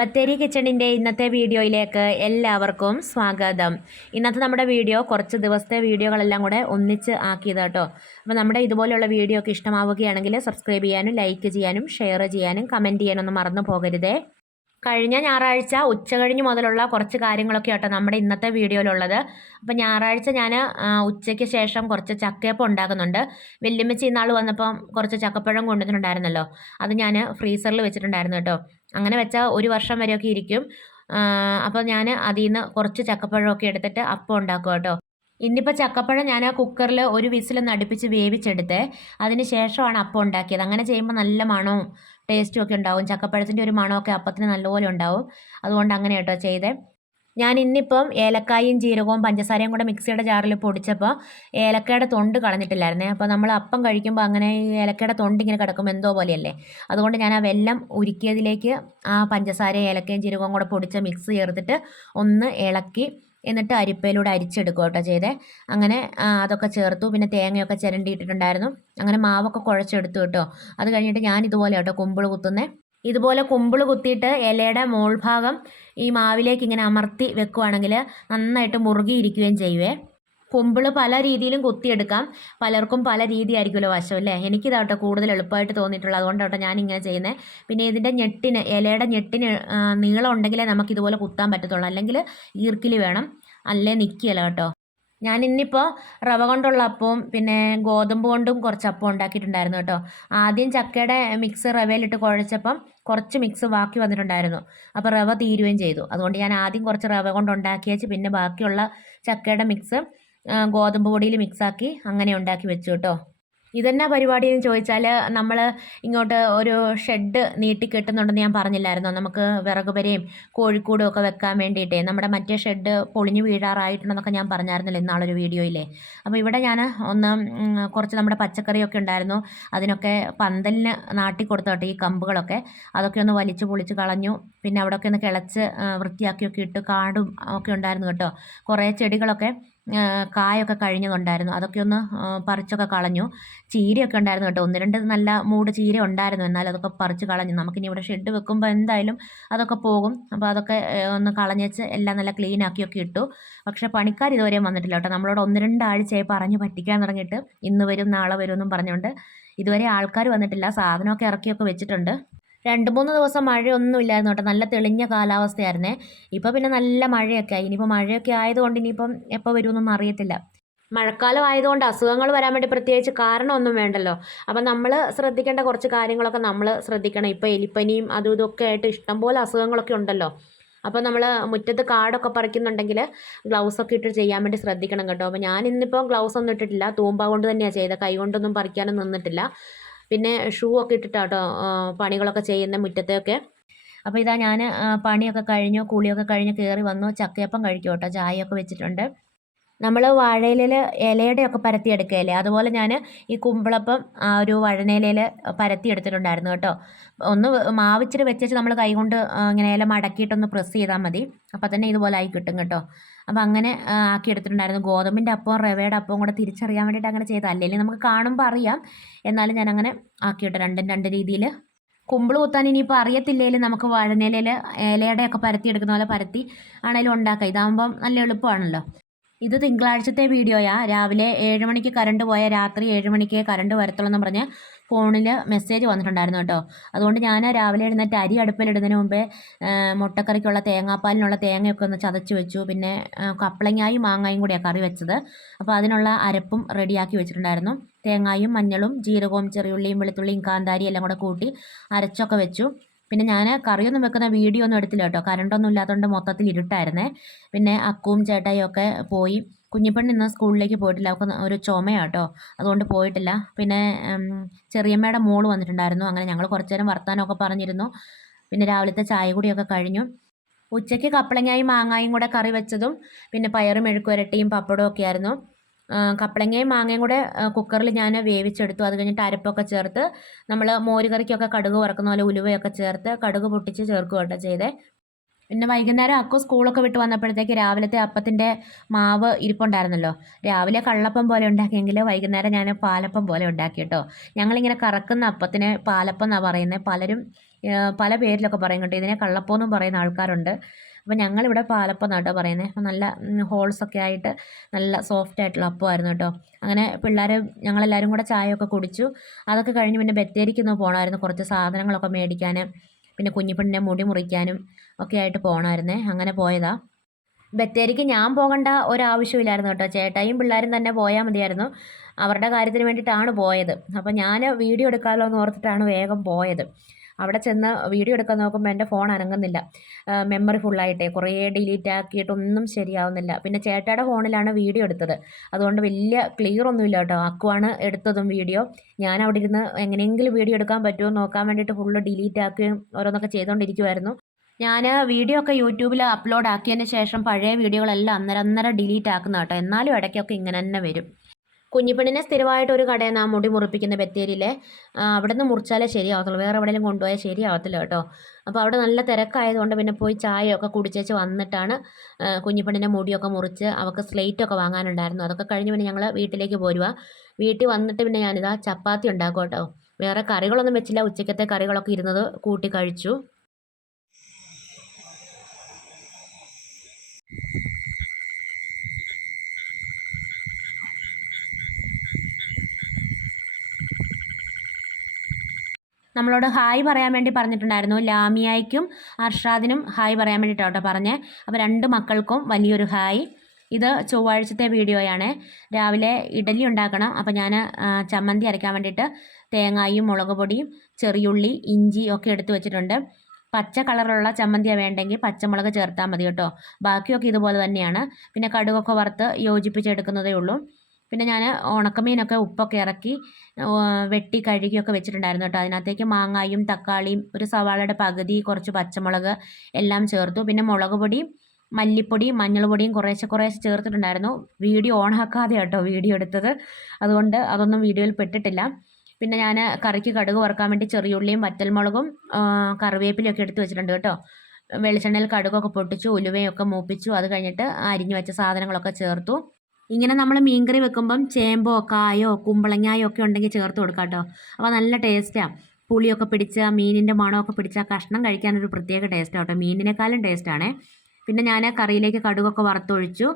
ബത്തേരി കിച്ചണിന്റെ ഇന്നത്തെ വീഡിയോയിലേക്ക് എല്ലാവർക്കും സ്വാഗതം. ഇന്നത്തെ നമ്മുടെ വീഡിയോ കുറച്ച് ദിവസത്തെ വീഡിയോകളെല്ലാം കൂടെ ഒന്നിച്ച് ആക്കിയത് കേട്ടോ അപ്പോൾ നമ്മുടെ ഇതുപോലെയുള്ള വീഡിയോ ഒക്കെ ഇഷ്ടമാവുകയാണെങ്കിൽ സബ്സ്ക്രൈബ് ചെയ്യാനും ലൈക്ക് ചെയ്യാനും ഷെയർ ചെയ്യാനും കമന്റ് ചെയ്യാനൊന്നും മറന്നു പോകരുതേ. കഴിഞ്ഞ ഞായറാഴ്ച ഉച്ച കഴിഞ്ഞ് മുതലുള്ള കുറച്ച് കാര്യങ്ങളൊക്കെ കേട്ടോ നമ്മുടെ ഇന്നത്തെ വീഡിയോയിലുള്ളത്. അപ്പോൾ ഞായറാഴ്ച ഞാൻ ഉച്ചയ്ക്ക് ശേഷം കുറച്ച് ചക്കയപ്പം ഉണ്ടാക്കുന്നുണ്ട്. വെല്ലുമ്മച്ചി ഇന്നാൾ വന്നപ്പം കുറച്ച് ചക്കപ്പഴം കൊണ്ടുവന്നിട്ടുണ്ടായിരുന്നല്ലോ. അത് ഞാൻ ഫ്രീസറിൽ വെച്ചിട്ടുണ്ടായിരുന്നു കേട്ടോ. അങ്ങനെ വെച്ചാൽ ഒരു വർഷം വരെയൊക്കെ ഇരിക്കും. അപ്പോൾ ഞാൻ അതിൽ നിന്ന് കുറച്ച് ചക്കപ്പഴമൊക്കെ എടുത്തിട്ട് അപ്പം ഉണ്ടാക്കും കേട്ടോ. ഇന്നിപ്പോൾ ചക്കപ്പഴം ഞാൻ ആ കുക്കറിൽ ഒരു വിസിലൊന്ന് അടുപ്പിച്ച് വേവിച്ചെടുത്ത്. അതിന് ശേഷമാണ് അപ്പം ഉണ്ടാക്കിയത്. അങ്ങനെ ചെയ്യുമ്പോൾ നല്ല മണവും ടേസ്റ്റും ഒക്കെ ഉണ്ടാവും. ചക്കപ്പഴത്തിന്റെ ഒരു മണമൊക്കെ അപ്പത്തിന് നല്ലപോലെ ഉണ്ടാവും. അതുകൊണ്ട് അങ്ങനെ കേട്ടോ ചെയ്തേ. ഞാൻ ഇന്നിപ്പം ഏലക്കായും ജീരകവും പഞ്ചസാരയും കൂടെ മിക്സിയുടെ ജാറിൽ പൊടിച്ചപ്പോൾ ഏലക്കയുടെ തൊണ്ട് കളഞ്ഞിട്ടില്ലായിരുന്നേ. അപ്പോൾ നമ്മൾ അപ്പം കഴിക്കുമ്പോൾ അങ്ങനെ ഏലക്കയുടെ തൊണ്ട് ഇങ്ങനെ കിടക്കുമ്പോൾ എന്തോ പോലെയല്ലേ. അതുകൊണ്ട് ഞാൻ ആ വെല്ലം ഉരുക്കിയതിലേക്ക് ആ പഞ്ചസാര ഏലക്കയും ജീരകവും കൂടെ പൊടിച്ച മിക്സ് ചേർത്തിട്ട് ഒന്ന് ഇളക്കി എന്നിട്ട് അരിപ്പയിലൂടെ അരിച്ചെടുക്കുക കേട്ടോ ചെയ്തേ. അങ്ങനെ അതൊക്കെ ചേർത്തു. പിന്നെ തേങ്ങയൊക്കെ ചിരണ്ടിയിട്ടിട്ടുണ്ടായിരുന്നു. അങ്ങനെ മാവൊക്കെ കുഴച്ചെടുത്തു കേട്ടോ. അത് കഴിഞ്ഞിട്ട് ഞാൻ ഇതുപോലെ കേട്ടോ കുമ്പിൾ കുത്തുന്നേ. ഇതുപോലെ കുമ്പിൾ കുത്തിയിട്ട് ഇലയുടെ മോൾഭാഗം ഈ മാവിലേക്ക് ഇങ്ങനെ അമർത്തി വെക്കുവാണെങ്കിൽ നന്നായിട്ട് മുറുകിയിരിക്കുകയും ചെയ്യുവേ. കുമ്പിൾ പല രീതിയിലും കുത്തിയെടുക്കാം. പലർക്കും പല രീതിയായിരിക്കുമല്ലോ വശം അല്ലേ? എനിക്കിതാവട്ടെ കൂടുതൽ എളുപ്പമായിട്ട് തോന്നിയിട്ടുള്ളത്. അതുകൊണ്ടാവട്ടെ ഞാൻ ഇങ്ങനെ ചെയ്യുന്നത് പിന്നെ ഇതിന്റെ ഞെട്ടിന് ഇലയുടെ ഞെട്ടിന് നീളം ഉണ്ടെങ്കിലേ നമുക്ക് ഇതുപോലെ കുത്താൻ പറ്റത്തുള്ളൂ. അല്ലെങ്കിൽ ഈർക്കിൽ വേണം. അല്ലേ നിൽക്കുകയല്ല കേട്ടോ. ഞാൻ ഇന്നിപ്പോൾ റവ കൊണ്ടുള്ള അപ്പവും പിന്നെ ഗോതമ്പ് കൊണ്ടും കുറച്ച് അപ്പം ഉണ്ടാക്കിയിട്ടുണ്ടായിരുന്നു കേട്ടോ. ആദ്യം ചക്കയുടെ മിക്സ് റവയിലിട്ട് കുഴച്ചപ്പം കുറച്ച് മിക്സ് ബാക്കി വന്നിട്ടുണ്ടായിരുന്നു. അപ്പോൾ റവ തീരുകയും ചെയ്തു. അതുകൊണ്ട് ഞാൻ ആദ്യം കുറച്ച് റവ കൊണ്ട് ഉണ്ടാക്കിയേച്ച് പിന്നെ ബാക്കിയുള്ള ചക്കയുടെ മിക്സ് ഗോതമ്പ് പൊടിയിൽ മിക്സാക്കി അങ്ങനെ ഉണ്ടാക്കി വെച്ചു കേട്ടോ. ഇതെന്നാ പരിപാടി എന്ന് ചോദിച്ചാൽ നമ്മൾ ഇങ്ങോട്ട് ഒരു ഷെഡ് നീട്ടി കെട്ടുന്നുണ്ടെന്ന് ഞാൻ പറഞ്ഞില്ലായിരുന്നോ? നമുക്ക് വിറക് വരെയും കോഴിക്കൂടും ഒക്കെ വെക്കാൻ വേണ്ടിയിട്ടേ നമ്മുടെ മറ്റേ ഷെഡ് പൊളിഞ്ഞു വീഴാറായിട്ടുണ്ടെന്നൊക്കെ ഞാൻ പറഞ്ഞായിരുന്നല്ലോ ഇന്നാളൊരു വീഡിയോയിലേ. അപ്പോൾ ഇവിടെ ഞാൻ ഒന്ന് കുറച്ച് നമ്മുടെ പച്ചക്കറിയൊക്കെ ഉണ്ടായിരുന്നു. അതിനൊക്കെ പന്തലിന് നാട്ടി കൊടുത്തോട്ടെ ഈ കമ്പുകളൊക്കെ. അതൊക്കെ ഒന്ന് വലിച്ചു പൊളിച്ച് കളഞ്ഞു. പിന്നെ അവിടെയൊക്കെ ഒന്ന് കിളച്ച് വൃത്തിയാക്കിയൊക്കെ ഇട്ട് കാടും ഒക്കെ ഉണ്ടായിരുന്നു കേട്ടോ. കുറേ ചെടികളൊക്കെ കായൊക്കെ കഴിഞ്ഞതുണ്ടായിരുന്നു. അതൊക്കെ ഒന്ന് പറിച്ചൊക്കെ കളഞ്ഞു. ചീരയൊക്കെ ഉണ്ടായിരുന്നു കേട്ടോ. ഒന്ന് രണ്ട് നല്ല മൂട് ചീര ഉണ്ടായിരുന്നു. എന്നാൽ അതൊക്കെ പറിച്ച് കളഞ്ഞു. നമുക്കിനി ഇവിടെ ഷെഡ് വെക്കുമ്പോൾ എന്തായാലും അതൊക്കെ പോകും. അപ്പോൾ അതൊക്കെ ഒന്ന് കളഞ്ഞേച്ച് എല്ലാം നല്ല ക്ലീൻ ആക്കിയൊക്കെ ഇട്ടു. പക്ഷെ പണിക്കാർ ഇതുവരെ വന്നിട്ടില്ല കേട്ടോ. നമ്മളോട് ഒന്ന് രണ്ടാഴ്ചയായി പറഞ്ഞ് പറ്റിക്കാൻ തുടങ്ങിയിട്ട്. ഇന്ന് വരും നാളെ വരും എന്നും പറഞ്ഞുകൊണ്ട് ഇതുവരെ ആൾക്കാർ വന്നിട്ടില്ല. സാധനമൊക്കെ ഇറക്കിയൊക്കെ വെച്ചിട്ടുണ്ട്. രണ്ട് മൂന്ന് ദിവസം മഴയൊന്നും ഇല്ലായിരുന്നു കേട്ടോ. നല്ല തെളിഞ്ഞ കാലാവസ്ഥയായിരുന്നേ. ഇപ്പോൾ പിന്നെ നല്ല മഴയൊക്കെ ആയി. ഇനിയിപ്പോൾ മഴയൊക്കെ ആയതുകൊണ്ട് ഇനിയിപ്പം എപ്പോൾ വരുമെന്നൊന്നും അറിയത്തില്ല. മഴക്കാലം ആയതുകൊണ്ട് അസുഖങ്ങൾ വരാൻ വേണ്ടി പ്രത്യേകിച്ച് കാരണമൊന്നും വേണ്ടല്ലോ. അപ്പം നമ്മൾ ശ്രദ്ധിക്കേണ്ട കുറച്ച് കാര്യങ്ങളൊക്കെ നമ്മൾ ശ്രദ്ധിക്കണം. ഇപ്പോൾ എലിപ്പനിയും അതും ഇതൊക്കെ ആയിട്ട് ഇഷ്ടംപോലെ അസുഖങ്ങളൊക്കെ ഉണ്ടല്ലോ. അപ്പോൾ നമ്മൾ മുറ്റത്ത് കാടൊക്കെ പറിക്കുന്നുണ്ടെങ്കിൽ ഗ്ലൗസൊക്കെ ഇട്ട് ചെയ്യാൻ വേണ്ടി ശ്രദ്ധിക്കണം കേട്ടോ. അപ്പോൾ ഞാൻ ഇന്നിപ്പോൾ ഗ്ലൗസ് ഒന്നും ഇട്ടിട്ടില്ല. തൂമ്പ കൊണ്ട് തന്നെയാണ് ചെയ്തത്. കൈ കൊണ്ടൊന്നും പറിക്കാനും നിന്നിട്ടില്ല. പിന്നെ ഷൂ ഒക്കെ ഇട്ടിട്ടാട്ടോ പണികളൊക്കെ ചെയ്യുന്ന മുറ്റത്തെയൊക്കെ. അപ്പോൾ ഇതാ ഞാൻ പണിയൊക്കെ കഴിഞ്ഞു കൂളിയൊക്കെ കഴിഞ്ഞ് കയറി വന്നു ചക്കയപ്പം കഴിക്കും കേട്ടോ ചായയൊക്കെ വെച്ചിട്ടുണ്ട്. നമ്മൾ വാഴയിലയിൽ ഇലയുടെയൊക്കെ പരത്തിയെടുക്കുകയല്ലേ അതുപോലെ ഞാൻ ഈ കുമ്പളപ്പം ആ ഒരു പരത്തി എടുത്തിട്ടുണ്ടായിരുന്നു കേട്ടോ. ഒന്ന് മാവിച്ചിട്ട് വെച്ചിട്ട് നമ്മൾ കൈകൊണ്ട് ഇങ്ങനെ ഇല മടക്കിയിട്ടൊന്ന് പ്രസ് ചെയ്താൽ മതി. അപ്പോൾ തന്നെ ഇതുപോലെ ആയി കിട്ടും കേട്ടോ. അപ്പോൾ അങ്ങനെ ആക്കിയെടുത്തിട്ടുണ്ടായിരുന്നു ഗോതമ്പിന്റെ അപ്പവും റവയുടെ അപ്പവും കൂടെ തിരിച്ചറിയാൻ വേണ്ടിയിട്ട് അങ്ങനെ ചെയ്താൽ അല്ലെങ്കിൽ നമുക്ക് കാണുമ്പോൾ അറിയാം. എന്നാലും ഞാൻ അങ്ങനെ ആക്കിയിട്ട്. രണ്ടും രണ്ട് രീതിയിൽ കുമ്പിൾ കുത്താൻ ഇനിയിപ്പോൾ അറിയത്തില്ലെങ്കിൽ നമുക്ക് വഴനിലയിൽ ഇലയുടെയൊക്കെ പരത്തി എടുക്കുന്ന പോലെ പരത്തി ആണെങ്കിലും ഉണ്ടാക്കാം. ഇതാകുമ്പം നല്ല എളുപ്പമാണല്ലോ. ഇത് തിങ്കളാഴ്ചത്തെ വീഡിയോയാ. രാവിലെ ഏഴ് മണിക്ക് കറണ്ട് പോയ രാത്രി ഏഴ് മണിക്ക് കറണ്ട് വരത്തുള്ളൂ എന്ന് പറഞ്ഞ് ഫോണിൽ മെസ്സേജ് വന്നിട്ടുണ്ടായിരുന്നു കേട്ടോ. അതുകൊണ്ട് ഞാൻ രാവിലെ എഴുന്നേറ്റ് അരി അടുപ്പിലിടുന്നതിന് മുമ്പേ മുട്ടക്കറിക്കുള്ള തേങ്ങാപ്പാലിനുള്ള തേങ്ങയൊക്കെ ഒന്ന് ചതച്ച് വെച്ചു. പിന്നെ കപ്പളങ്ങായും മാങ്ങായും കൂടിയാണ് കറി വെച്ചത്. അപ്പോൾ അതിനുള്ള അരപ്പും റെഡിയാക്കി വെച്ചിട്ടുണ്ടായിരുന്നു. തേങ്ങായും മഞ്ഞളും ജീരകവും ചെറിയുള്ളിയും വെളുത്തുള്ളിയും കാന്താരിയും എല്ലാം കൂടെ കൂട്ടി അരച്ചൊക്കെ വെച്ചു. പിന്നെ ഞാൻ കറിയൊന്നും വെക്കുന്ന വീഡിയോ ഒന്നും എടുത്തില്ല കേട്ടോ. കറണ്ടൊന്നും ഇല്ലാത്തതുകൊണ്ട് മൊത്തത്തിൽ ഇരുട്ടായിരുന്നേ. പിന്നെ അക്കുവും ചേട്ടായും ഒക്കെ പോയി. കുഞ്ഞിപ്പെണ്ണ് ഇന്ന് സ്കൂളിലേക്ക് പോയിട്ടില്ല. അവൾക്ക് ഒരു ചുമയാട്ടോ അതുകൊണ്ട് പോയിട്ടില്ല. പിന്നെ ചെറിയമ്മയുടെ മോൾ വന്നിട്ടുണ്ടായിരുന്നു. അങ്ങനെ ഞങ്ങൾ കുറച്ചു നേരം വർത്താനമൊക്കെ പറഞ്ഞിരുന്നു. പിന്നെ രാവിലത്തെ ചായ കൂടിയൊക്കെ കഴിഞ്ഞു. ഉച്ചയ്ക്ക് കപ്പളങ്ങായും മാങ്ങായും കൂടെ കറി വെച്ചതും പിന്നെ പയറും മെഴുക്കുരട്ടിയും പപ്പടവും ഒക്കെ ആയിരുന്നു. കപ്പളങ്ങയും മാങ്ങയും കൂടെ കുക്കറിൽ ഞാൻ വേവിച്ചെടുത്തു. അത് കഴിഞ്ഞിട്ട് അരപ്പൊക്കെ ചേർത്ത് നമ്മൾ മോര് കറിക്കൊക്കെ കടുക് വറക്കുന്ന പോലെ ഉലുവയൊക്കെ ചേർത്ത് കടുക് പൊട്ടിച്ച് ചേർക്കുക കേട്ടോ ചെയ്തേ. പിന്നെ വൈകുന്നേരം അക്കു സ്കൂളൊക്കെ വിട്ട് വന്നപ്പോഴത്തേക്ക് രാവിലത്തെ അപ്പത്തിന്റെ മാവ് ഇരിപ്പുണ്ടായിരുന്നല്ലോ. രാവിലെ കള്ളപ്പം പോലെ ഉണ്ടാക്കിയെങ്കിൽ വൈകുന്നേരം ഞാൻ പാലപ്പം പോലെ ഉണ്ടാക്കി കേട്ടോ ഞങ്ങളിങ്ങനെ കറക്കുന്ന അപ്പത്തിന് പാലപ്പം എന്നാണ് പറയുന്നത് പലരും പല പേരിലൊക്കെ പറയും കേട്ടോ. ഇതിനെ കള്ളപ്പം എന്നും പറയുന്ന ആൾക്കാരുണ്ട്. അപ്പോൾ ഞങ്ങളിവിടെ പാലപ്പം എന്നാട്ടോ പറയുന്നത് അപ്പോൾ നല്ല ഹോൾസ് ഒക്കെ ആയിട്ട് നല്ല സോഫ്റ്റ് ആയിട്ടുള്ള അപ്പമായിരുന്നു കേട്ടോ അങ്ങനെ പിള്ളേർ ഞങ്ങളെല്ലാവരും കൂടെ ചായയൊക്കെ കുടിച്ചു. അതൊക്കെ കഴിഞ്ഞ് പിന്നെ ബത്തേരിക്കൊന്ന് പോകണമായിരുന്നു കുറച്ച് സാധനങ്ങളൊക്കെ മേടിക്കാൻ പിന്നെ കുഞ്ഞിപ്പെണ്ണിന്റെ മുടി മുറിക്കാനും ഒക്കെ ആയിട്ട് പോകണമായിരുന്നേ അങ്ങനെ പോയതാ. ബത്തേരിക്ക് ഞാൻ പോകേണ്ട ഒരാവശ്യമില്ലായിരുന്നു കേട്ടോ ചേട്ടായും പിള്ളേരും തന്നെ പോയാൽ മതിയായിരുന്നു. അവരുടെ കാര്യത്തിന് വേണ്ടിയിട്ടാണ് പോയത്. അപ്പോൾ ഞാൻ വീഡിയോ എടുക്കാമല്ലോ എന്ന് ഓർത്തിട്ടാണ് വേഗം പോയത്. അവിടെ ചെന്ന് വീഡിയോ എടുക്കാൻ നോക്കുമ്പോൾ എന്റെ ഫോൺ അനങ്ങുന്നില്ല. മെമ്മറി ഫുള്ളായിട്ടേ കുറേ ഡിലീറ്റ് ആക്കിയിട്ടൊന്നും ശരിയാവുന്നില്ല. പിന്നെ ചേട്ടയുടെ ഫോണിലാണ് വീഡിയോ എടുത്തത്. അതുകൊണ്ട് വലിയ ക്ലിയർ ഒന്നുമില്ല കേട്ടോ. അക്കുവാണ് എടുത്തതും വീഡിയോ ഞാൻ അവിടെ ഇരുന്ന് എങ്ങനെയെങ്കിലും വീഡിയോ എടുക്കാൻ പറ്റുമോ നോക്കാൻ വേണ്ടിയിട്ട് ഫുള്ള് ഡിലീറ്റ് ആക്കുകയും ഓരോന്നൊക്കെ ചെയ്തുകൊണ്ടിരിക്കുമായിരുന്നു ഞാൻ വീഡിയോ ഒക്കെ യൂട്യൂബിൽ അപ്ലോഡ് ആക്കിയതിന് ശേഷം പഴയ വീഡിയോകളെല്ലാം അന്നേരം അന്നേരം ഡിലീറ്റ് ആക്കുന്ന കേട്ടോ. എന്നാലും ഇടയ്ക്കൊക്കെ ഇങ്ങനെ തന്നെ വരും. കുഞ്ഞിപ്പെണ്ണിനെ സ്ഥിരമായിട്ട് ഒരു കടയിൽ നിന്ന് ആ മുടി മുറിപ്പിക്കുന്ന ബത്തേരിയിലെ അവിടെ നിന്ന് മുറിച്ചാലേ ശരിയാവത്തുള്ളൂ. വേറെ എവിടെയെങ്കിലും കൊണ്ടുപോയാൽ ശരിയാവത്തില്ല കേട്ടോ. അപ്പോൾ അവിടെ നല്ല തിരക്കായതുകൊണ്ട് പിന്നെ പോയി ചായയൊക്കെ കുടിച്ചേച്ച് വന്നിട്ടാണ് കുഞ്ഞിപ്പെണ്ണിന്റെ മുടിയൊക്കെ മുറിച്ച് അവൾക്ക് സ്ലേറ്റൊക്കെ വാങ്ങാനുണ്ടായിരുന്നു. അതൊക്കെ കഴിഞ്ഞ് പിന്നെ ഞങ്ങൾ വീട്ടിലേക്ക് പോരുക വീട്ടിൽ വന്നിട്ട് പിന്നെ ഞാനിതാ ചപ്പാത്തി ഉണ്ടാക്കും കേട്ടോ. വേറെ കറികളൊന്നും വെച്ചില്ല. ഉച്ചക്കത്തെ കറികളൊക്കെ ഇരുന്നത് കൂട്ടി കഴിച്ചു. നമ്മളോട് ഹായ് പറയാൻ വേണ്ടി പറഞ്ഞിട്ടുണ്ടായിരുന്നു. ലാമിയായ്ക്കും അർഷാദിനും ഹായ് പറയാൻ വേണ്ടിയിട്ടോ പറഞ്ഞേ. അപ്പോൾ രണ്ട് മക്കൾക്കും വലിയൊരു ഹായ് ഇത് ചൊവ്വാഴ്ചത്തെ വീഡിയോയാണ്. രാവിലെ ഇഡലി ഉണ്ടാക്കണം. അപ്പോൾ ഞാൻ ചമ്മന്തി അരയ്ക്കാൻ വേണ്ടിയിട്ട് തേങ്ങായും മുളക് പൊടിയും ചെറിയുള്ളി ഇഞ്ചി ഒക്കെ എടുത്തു വെച്ചിട്ടുണ്ട്. പച്ച കളറുള്ള ചമ്മന്തിയാണ് വേണ്ടെങ്കിൽ പച്ചമുളക് ചേർത്താൽ മതി കേട്ടോ. ബാക്കിയൊക്കെ ഇതുപോലെ തന്നെയാണ്. പിന്നെ കടുകൊക്കെ വറുത്ത് യോജിപ്പിച്ചെടുക്കുന്നതേ ഉള്ളൂ. പിന്നെ ഞാൻ ഉണക്കമീനൊക്കെ ഉപ്പൊക്കെ ഇറക്കി വെട്ടി കഴുകിയൊക്കെ വെച്ചിട്ടുണ്ടായിരുന്നു കേട്ടോ. അതിനകത്തേക്ക് മാങ്ങായും തക്കാളിയും ഒരു സവാളയുടെ പകുതി കുറച്ച് പച്ചമുളക് എല്ലാം ചേർത്തു. പിന്നെ മുളക് പൊടിയും മല്ലിപ്പൊടി മഞ്ഞൾപ്പൊടിയും കുറേശ്ശെ കുറേശ്ശെ ചേർത്തിട്ടുണ്ടായിരുന്നു. വീഡിയോ ഓൺ ആക്കാതെ കേട്ടോ വീഡിയോ എടുത്തത്. അതുകൊണ്ട് അതൊന്നും വീഡിയോയിൽ പെട്ടിട്ടില്ല. പിന്നെ ഞാൻ കറിക്ക് കടുക് വറുക്കാൻ വേണ്ടി ചെറിയുള്ളിയും വറ്റൽമുളകും കറിവേപ്പിലൊക്കെ എടുത്ത് വെച്ചിട്ടുണ്ട് കേട്ടോ. വെളിച്ചെണ്ണയിൽ കടുകൊക്കെ പൊട്ടിച്ചു ഉലുവയൊക്കെ മൂപ്പിച്ചു അത് കഴിഞ്ഞിട്ട് അരിഞ്ഞു വെച്ച സാധനങ്ങളൊക്കെ ചേർത്തു. ഇങ്ങനെ നമ്മൾ മീൻകറി വെക്കുമ്പം ചേമ്പോ കായോ കുമ്പളങ്ങായോ ഒക്കെ ഉണ്ടെങ്കിൽ ചേർത്ത് കൊടുക്കാം കേട്ടോ. അപ്പോൾ നല്ല ടേസ്റ്റാണ് പുളിയൊക്കെ പിടിച്ച മീനിന്റെ മണമൊക്കെ പിടിച്ച കഷ്ണം കഴിക്കാനൊരു പ്രത്യേക ടേസ്റ്റാണ് കേട്ടോ. മീനിനേക്കാളും ടേസ്റ്റാണ് പിന്നെ ഞാൻ കറിയിലേക്ക് കടുകൊക്കെ വറുത്തൊഴിച്ചു.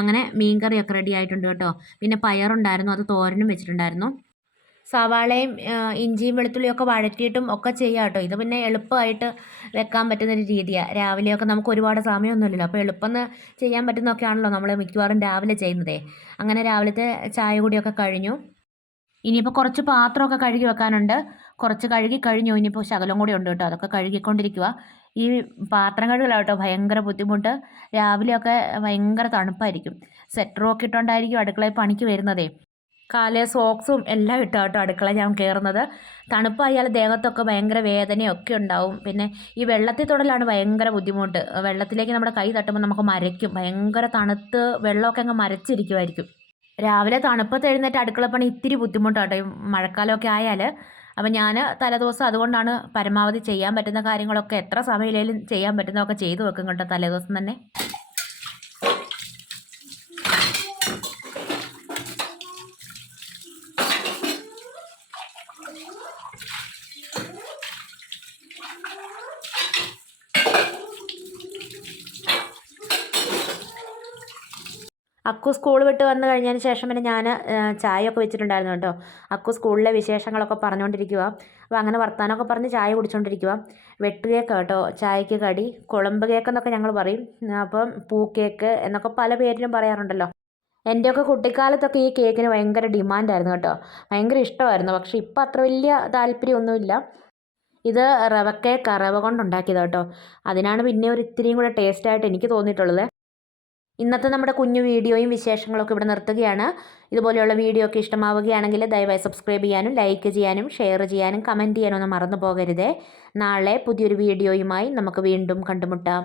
അങ്ങനെ മീൻ കറിയൊക്കെ റെഡി ആയിട്ടുണ്ട് കേട്ടോ. പിന്നെ പയറുണ്ടായിരുന്നു അത് തോരനും വെച്ചിട്ടുണ്ടായിരുന്നു. സവാളയും ഇഞ്ചിയും വെളുത്തുള്ളിയും ഒക്കെ വഴറ്റിയിട്ടും ഒക്കെ ചെയ്യാം കേട്ടോ. ഇത് പിന്നെ എളുപ്പമായിട്ട് വെക്കാൻ പറ്റുന്ന ഒരു രീതിയാണ് രാവിലെയൊക്കെ നമുക്ക് ഒരുപാട് സമയമൊന്നുമില്ലല്ലോ. അപ്പോൾ എളുപ്പം ചെയ്യാൻ പറ്റുന്നൊക്കെയാണല്ലോ നമ്മൾ മിക്കവാറും രാവിലെ ചെയ്യുന്നതേ. അങ്ങനെ രാവിലത്തെ ചായ കൂടിയൊക്കെ കഴിഞ്ഞു. ഇനിയിപ്പോൾ കുറച്ച് പാത്രമൊക്കെ കഴുകി വെക്കാനുണ്ട്. കുറച്ച് കഴുകി കഴിഞ്ഞു. ഇനിയിപ്പോൾ ശകലം കൂടി ഉണ്ട് കേട്ടോ. അതൊക്കെ കഴുകിക്കൊണ്ടിരിക്കുക ഈ പാത്രം കഴുകലാട്ടോ ഭയങ്കര ബുദ്ധിമുട്ട്. രാവിലെയൊക്കെ ഭയങ്കര തണുപ്പായിരിക്കും. സെറ്ററൊക്കെ ഇട്ടുകൊണ്ടായിരിക്കും അടുക്കളയിൽ പണിക്ക് വരുന്നതേ. കാൽ സോക്സും എല്ലാം ഇട്ടാട്ടോ അടുക്കള ഞാൻ കയറുന്നത് തണുപ്പായാൽ ദേഹത്തൊക്കെ ഭയങ്കര വേദനയൊക്കെ ഉണ്ടാവും. പിന്നെ ഈ വെള്ളത്തിൽ തൊടലാണ് ഭയങ്കര ബുദ്ധിമുട്ട്. വെള്ളത്തിലേക്ക് നമ്മുടെ കൈ തട്ടുമ്പോൾ നമുക്ക് മരയ്ക്കും. ഭയങ്കര തണുത്ത് വെള്ളമൊക്കെ അങ്ങ് മരച്ചിരിക്കുമായിരിക്കും രാവിലെ തണുപ്പത്ത് എഴുന്നേറ്റ് അടുക്കളപ്പണി ഇത്തിരി ബുദ്ധിമുട്ടാട്ടോ ഈ മഴക്കാലമൊക്കെ ആയാൽ അപ്പം ഞാൻ തലേദിവസം അതുകൊണ്ടാണ് പരമാവധി ചെയ്യാൻ പറ്റുന്ന കാര്യങ്ങളൊക്കെ എത്ര സമയമില്ലെങ്കിലും ചെയ്യാൻ പറ്റുന്നതൊക്കെ ചെയ്തു വെക്കും കേട്ടോ തലേദിവസം തന്നെ. അക്കു സ്കൂൾ വിട്ട് വന്നു കഴിഞ്ഞതിന് ശേഷം പിന്നെ ഞാൻ ചായ ഒക്കെ വെച്ചിട്ടുണ്ടായിരുന്നു കേട്ടോ. അക്കു സ്കൂളിലെ വിശേഷങ്ങളൊക്കെ പറഞ്ഞുകൊണ്ടിരിക്കുക അപ്പോൾ അങ്ങനെ വർത്താനമൊക്കെ പറഞ്ഞ് ചായ കുടിച്ചുകൊണ്ടിരിക്കുക വെട്ട് കേക്ക് കേട്ടോ. ചായക്ക് കടി കുളമ്പ് കേക്ക് എന്നൊക്കെ ഞങ്ങൾ പറയും. അപ്പം പൂ കേക്ക് എന്നൊക്കെ പല പേരിലും പറയാറുണ്ടല്ലോ. എന്റെയൊക്കെ കുട്ടിക്കാലത്തൊക്കെ ഈ കേക്കിന് ഭയങ്കര ഡിമാൻഡായിരുന്നു കേട്ടോ. ഭയങ്കര ഇഷ്ടമായിരുന്നു. പക്ഷേ ഇപ്പം അത്ര വലിയ താല്പര്യമൊന്നുമില്ല. ഇത് റവ കേക്ക് റവ കൊണ്ടുണ്ടാക്കിയത് കേട്ടോ. അതിനാണ് പിന്നെ ഒരു ഇത്തിരിയും കൂടെ ടേസ്റ്റായിട്ട് എനിക്ക് തോന്നിയിട്ടുള്ളത്. ഇന്നത്തെ നമ്മുടെ കുഞ്ഞു വീഡിയോയും വിശേഷങ്ങളൊക്കെ ഇവിടെ നിർത്തുകയാണ്. ഇതുപോലെയുള്ള വീഡിയോ ഒക്കെ ഇഷ്ടമാവുകയാണെങ്കിൽ ദയവായി സബ്സ്ക്രൈബ് ചെയ്യാനും ലൈക്ക് ചെയ്യാനും ഷെയർ ചെയ്യാനും കമന്റ് ചെയ്യാനും ഒന്നും മറന്നു പോകരുതേ. നാളെ പുതിയൊരു വീഡിയോയുമായി നമുക്ക് വീണ്ടും കണ്ടുമുട്ടാം.